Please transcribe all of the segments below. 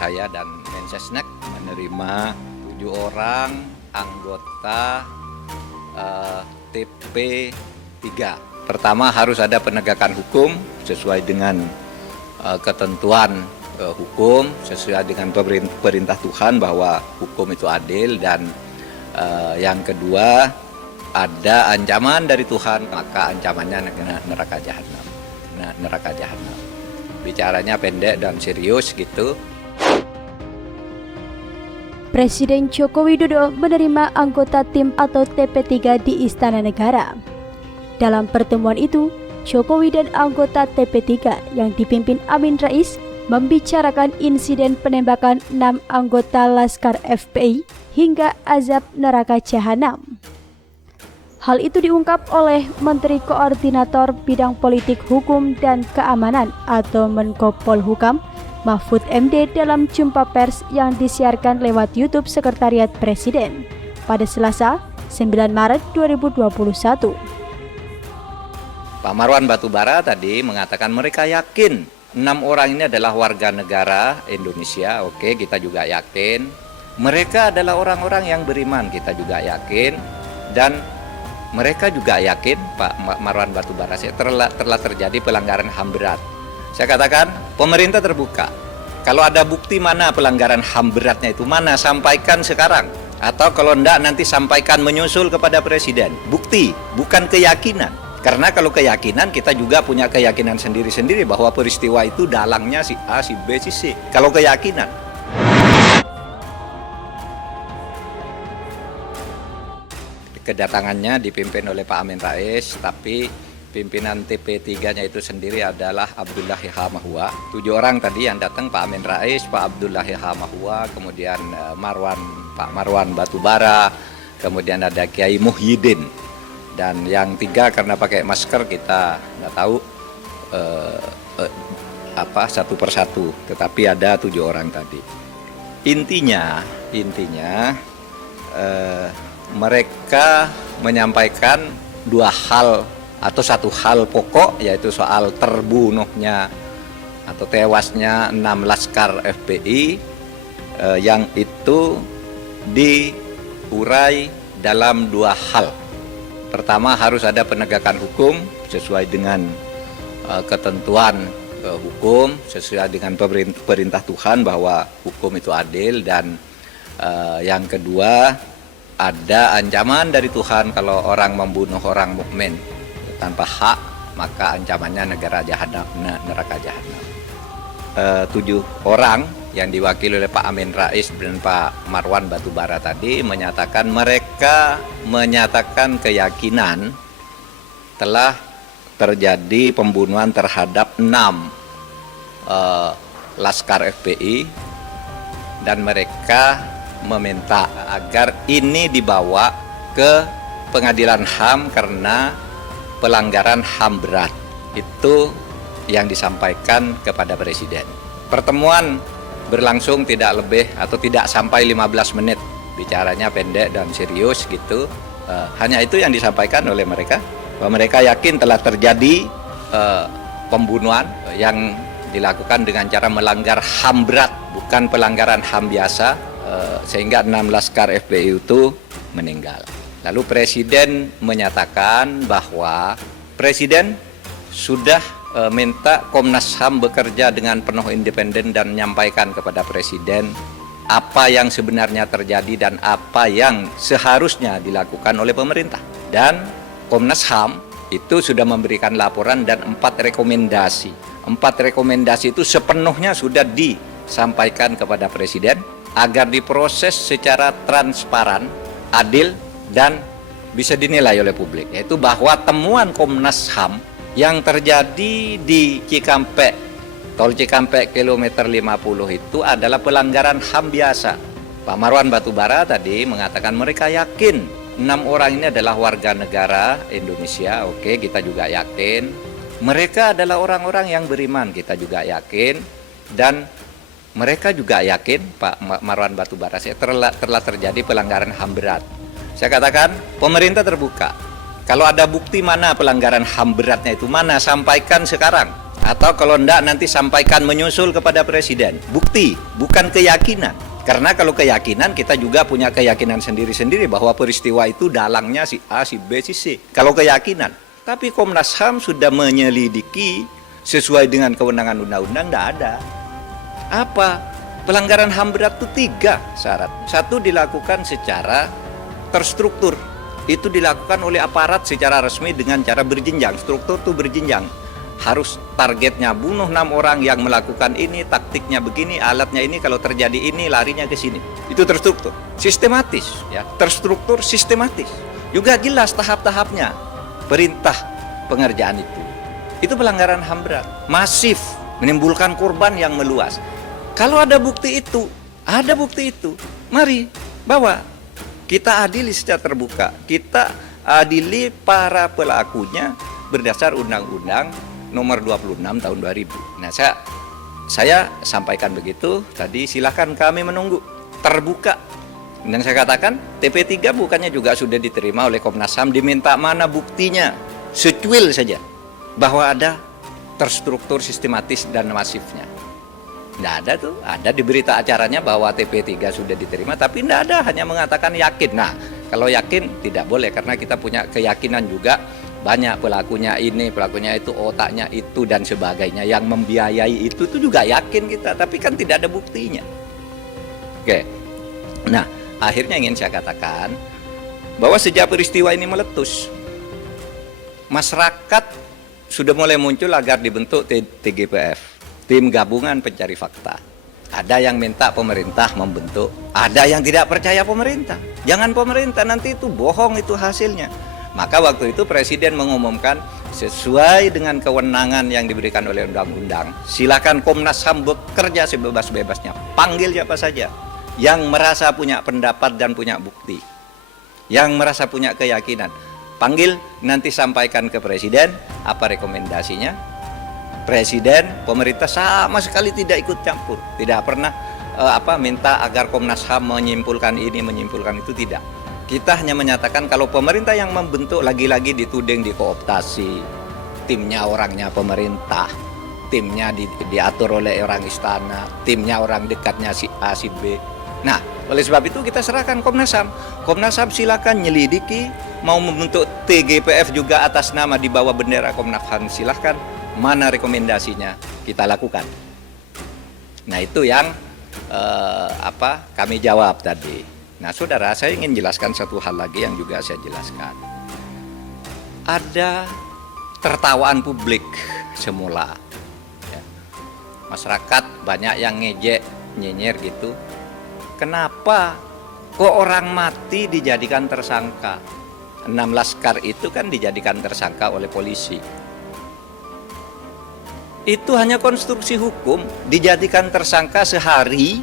saya dan Mensesnek menerima 7 orang anggota TP3. Pertama, harus ada penegakan hukum sesuai dengan ketentuan hukum, sesuai dengan perintah Tuhan bahwa hukum itu adil, dan yang kedua, ada ancaman dari Tuhan, maka ancamannya neraka jahanam. Neraka jahanam. Bicaranya pendek dan serius gitu. Presiden Joko Widodo menerima anggota tim atau TP3 di Istana Negara. Dalam pertemuan itu, Jokowi dan anggota TP3 yang dipimpin Amin Rais membicarakan insiden penembakan 6 anggota Laskar FPI hingga azab neraka jahanam. Hal itu diungkap oleh Menteri Koordinator Bidang Politik Hukum dan Keamanan atau Menko Polhukam, Mahfud MD dalam jumpa pers yang disiarkan lewat YouTube Sekretariat Presiden pada Selasa, 9 Maret 2021. Pak Marwan Batubara tadi mengatakan mereka yakin 6 orang ini adalah warga negara Indonesia. Oke, kita juga yakin. Mereka adalah orang-orang yang beriman, kita juga yakin. Dan mereka juga yakin, Pak Marwan Batubara, telah terjadi pelanggaran HAM berat. Saya katakan, pemerintah terbuka. Kalau ada bukti mana pelanggaran HAM beratnya itu, mana, sampaikan sekarang. Atau kalau enggak, nanti sampaikan menyusul kepada Presiden. Bukti, bukan keyakinan. Karena kalau keyakinan, kita juga punya keyakinan sendiri-sendiri bahwa peristiwa itu dalangnya si A, si B, si C. Kalau keyakinan. Kedatangannya dipimpin oleh Pak Amin Rais, tapi pimpinan TP3-nya itu sendiri adalah Abdullahi Hamahua. 7 orang tadi yang datang, Pak Amin Rais, Pak Abdullahi Hamahua, kemudian Pak Marwan Batubara, kemudian ada Kiai Muhyiddin. Dan yang 3 karena pakai masker kita nggak tahu satu persatu, tetapi ada 7 orang tadi. Intinya mereka menyampaikan 2 hal atau 1 hal pokok, yaitu soal terbunuhnya atau tewasnya 6 Laskar FPI yang itu diurai dalam 2 hal. Pertama, harus ada penegakan hukum sesuai dengan ketentuan hukum, sesuai dengan perintah Tuhan bahwa hukum itu adil, dan yang kedua, ada ancaman dari Tuhan kalau orang membunuh orang mukmin tanpa hak, maka ancamannya neraka jahanam. 7 orang yang diwakili oleh Pak Amin Rais dan Pak Marwan Batubara tadi menyatakan mereka menyatakan keyakinan telah terjadi pembunuhan terhadap 6 Laskar FPI, dan mereka meminta agar ini dibawa ke pengadilan HAM karena pelanggaran HAM berat. Itu yang disampaikan kepada Presiden. Pertemuan berlangsung tidak lebih atau tidak sampai 15 menit. Bicaranya pendek dan serius gitu. Hanya itu yang disampaikan oleh mereka, bahwa mereka yakin telah terjadi pembunuhan yang dilakukan dengan cara melanggar HAM berat, bukan pelanggaran HAM biasa, sehingga 6 Laskar FPI itu meninggal. Lalu Presiden menyatakan bahwa Presiden sudah minta Komnas HAM bekerja dengan penuh independen dan menyampaikan kepada Presiden apa yang sebenarnya terjadi dan apa yang seharusnya dilakukan oleh pemerintah. Dan Komnas HAM itu sudah memberikan laporan dan 4 rekomendasi. 4 rekomendasi itu sepenuhnya sudah disampaikan kepada Presiden agar diproses secara transparan, adil, dan bisa dinilai oleh publik. Yaitu bahwa temuan Komnas HAM yang terjadi di Cikampek, tol Cikampek kilometer 50 itu adalah pelanggaran HAM biasa. Pak Marwan Batubara tadi mengatakan mereka yakin 6 orang ini adalah warga negara Indonesia. Oke, kita juga yakin. Mereka adalah orang-orang yang beriman, kita juga yakin. Dan mereka juga yakin, Pak Marwan Batubara, telah terjadi pelanggaran HAM berat. Saya katakan, pemerintah terbuka. Kalau ada bukti mana pelanggaran HAM beratnya itu, mana, sampaikan sekarang. Atau kalau enggak nanti sampaikan menyusul kepada Presiden. Bukti, bukan keyakinan. Karena kalau keyakinan kita juga punya keyakinan sendiri-sendiri bahwa peristiwa itu dalangnya si A, si B, si C. Kalau keyakinan. Tapi Komnas HAM sudah menyelidiki sesuai dengan kewenangan undang-undang, enggak ada. Apa? Pelanggaran HAM berat itu 3 syarat. 1, dilakukan secara terstruktur. Itu dilakukan oleh aparat secara resmi dengan cara berjenjang. Struktur itu berjenjang. Harus targetnya bunuh 6 orang yang melakukan ini, taktiknya begini, alatnya ini, kalau terjadi ini larinya ke sini. Itu terstruktur, sistematis ya. Terstruktur, sistematis. Juga jelas tahap-tahapnya. Perintah pengerjaan itu. Itu pelanggaran HAM berat, masif, menimbulkan korban yang meluas. Kalau ada bukti itu, mari bawa. Kita adili secara terbuka. Kita adili para pelakunya berdasar Undang-Undang Nomor 26 Tahun 2000. Nah, saya sampaikan begitu tadi, silakan kami menunggu terbuka. Dan saya katakan TP3 bukannya juga sudah diterima oleh Komnas HAM, diminta mana buktinya? Secuil saja bahwa ada terstruktur, sistematis dan masifnya. Tidak ada tuh, ada di berita acaranya bahwa TP3 sudah diterima, tapi tidak ada, hanya mengatakan yakin. Nah, kalau yakin tidak boleh karena kita punya keyakinan juga banyak pelakunya ini, pelakunya itu, otaknya itu dan sebagainya. Yang membiayai itu juga yakin kita, tapi kan tidak ada buktinya. Oke. Nah, akhirnya ingin saya katakan bahwa sejak peristiwa ini meletus, masyarakat sudah mulai muncul agar dibentuk TGPF, Tim Gabungan Pencari Fakta. Ada yang minta pemerintah membentuk, ada yang tidak percaya pemerintah. Jangan pemerintah, nanti itu bohong itu hasilnya. Maka waktu itu Presiden mengumumkan sesuai dengan kewenangan yang diberikan oleh undang-undang, silakan Komnas HAM bekerja sebebas-bebasnya, panggil siapa saja yang merasa punya pendapat dan punya bukti, yang merasa punya keyakinan, panggil, nanti sampaikan ke Presiden apa rekomendasinya. Presiden, pemerintah sama sekali tidak ikut campur, tidak pernah minta agar Komnas HAM menyimpulkan ini, menyimpulkan itu, tidak. Kita hanya menyatakan kalau pemerintah yang membentuk, lagi-lagi dituding dikooptasi, timnya orangnya pemerintah, timnya diatur oleh orang istana, timnya orang dekatnya si A, si B. Nah, oleh sebab itu kita serahkan Komnas HAM. Komnas HAM silakan nyelidiki, mau membentuk TGPF juga atas nama di bawah bendera Komnas HAM, silahkan. Mana rekomendasinya kita lakukan. Nah, itu yang kami jawab tadi. Nah, saudara, saya ingin jelaskan satu hal lagi yang juga saya jelaskan. Ada tertawaan publik semula. Ya. Masyarakat banyak yang ngejek, nyinyir gitu. Kenapa kok orang mati dijadikan tersangka? 6 laskar itu kan dijadikan tersangka oleh polisi. Itu hanya konstruksi hukum, dijadikan tersangka sehari.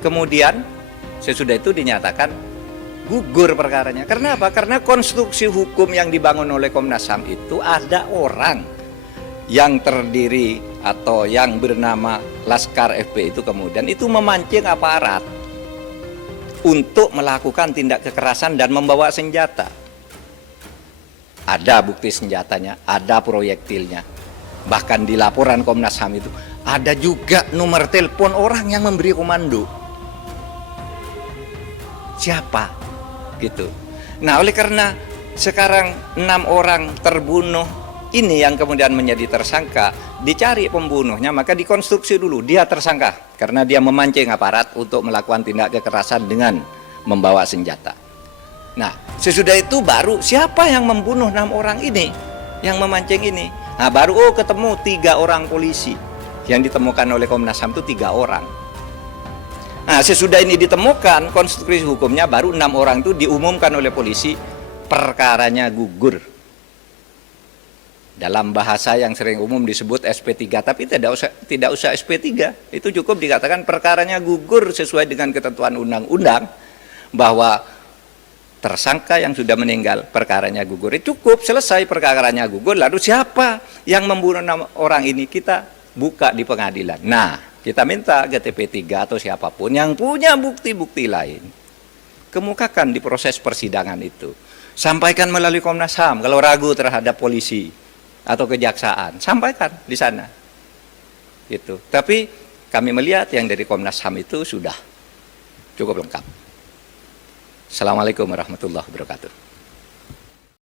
Kemudian sesudah itu dinyatakan gugur perkaranya. Karena apa? Karena konstruksi hukum yang dibangun oleh Komnas HAM itu ada orang yang terdiri atau yang bernama Laskar FP itu kemudian itu memancing aparat untuk melakukan tindak kekerasan dan membawa senjata. Ada bukti senjatanya, ada proyektilnya. Bahkan di laporan Komnas HAM itu ada juga nomor telepon orang yang memberi komando. Siapa? Gitu. Nah, oleh karena sekarang 6 orang terbunuh ini yang kemudian menjadi tersangka, dicari pembunuhnya, maka dikonstruksi dulu dia tersangka karena dia memancing aparat untuk melakukan tindak kekerasan dengan membawa senjata. Nah, sesudah itu baru siapa yang membunuh 6 orang ini, yang memancing ini. Nah, baru ketemu 3 orang polisi yang ditemukan oleh Komnas HAM itu 3 orang. Nah, sesudah ini ditemukan konstruksi hukumnya, baru 6 orang itu diumumkan oleh polisi, perkaranya gugur. Dalam bahasa yang sering umum disebut SP3, tapi tidak usah SP3. Itu cukup dikatakan perkaranya gugur sesuai dengan ketentuan undang-undang bahwa tersangka yang sudah meninggal perkaranya gugur. Cukup, selesai perkaranya gugur. Lalu siapa yang membunuh 6 orang ini, kita buka di pengadilan. Nah, kita minta ke TP3 atau siapapun yang punya bukti-bukti lain, kemukakan di proses persidangan itu. Sampaikan melalui Komnas HAM kalau ragu terhadap polisi. atau kejaksaan, sampaikan di sana. Gitu. Tapi kami melihat yang dari Komnas HAM itu sudah cukup lengkap. Assalamualaikum warahmatullahi wabarakatuh.